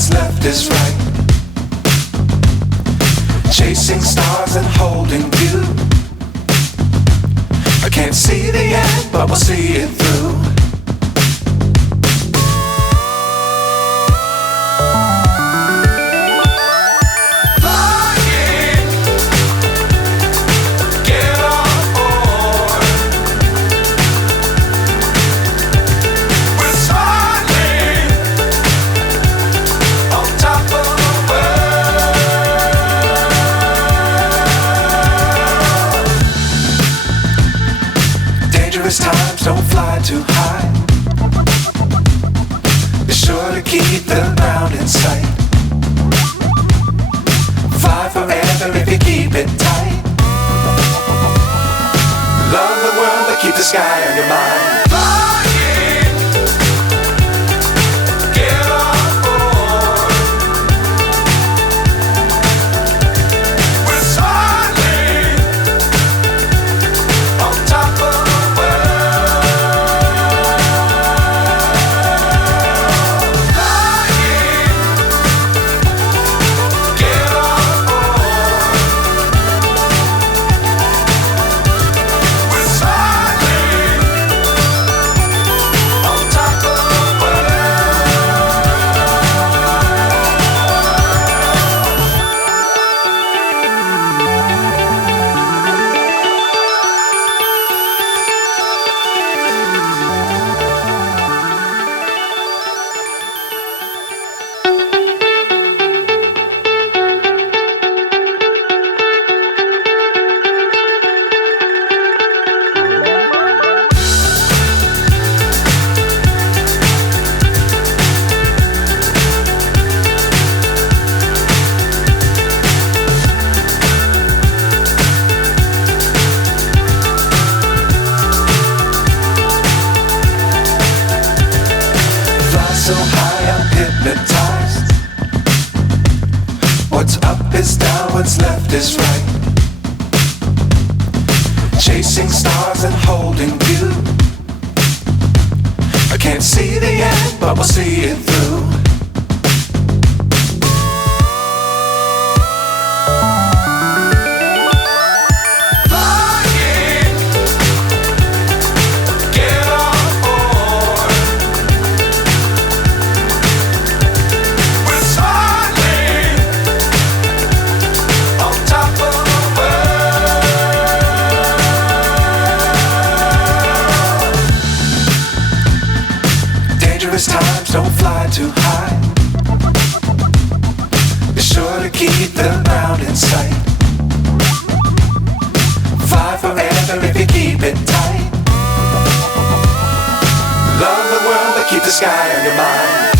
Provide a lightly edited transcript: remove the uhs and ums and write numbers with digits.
what's left is right. Chasing stars and holding you. I can't see the end, but we'll see it through. Times don't fly too high. Be sure to keep the ground in sight. Fly forever if you keep it tight. Love the world but keep the sky on your mind. So high I'm hypnotized. What's up is down, what's left is right. Chasing stars and holding you. I can't see the end, but we'll see it through. Times don't fly too high. Be sure to keep the ground in sight. Fly forever if you keep it tight. Love the world but keep the sky on your mind.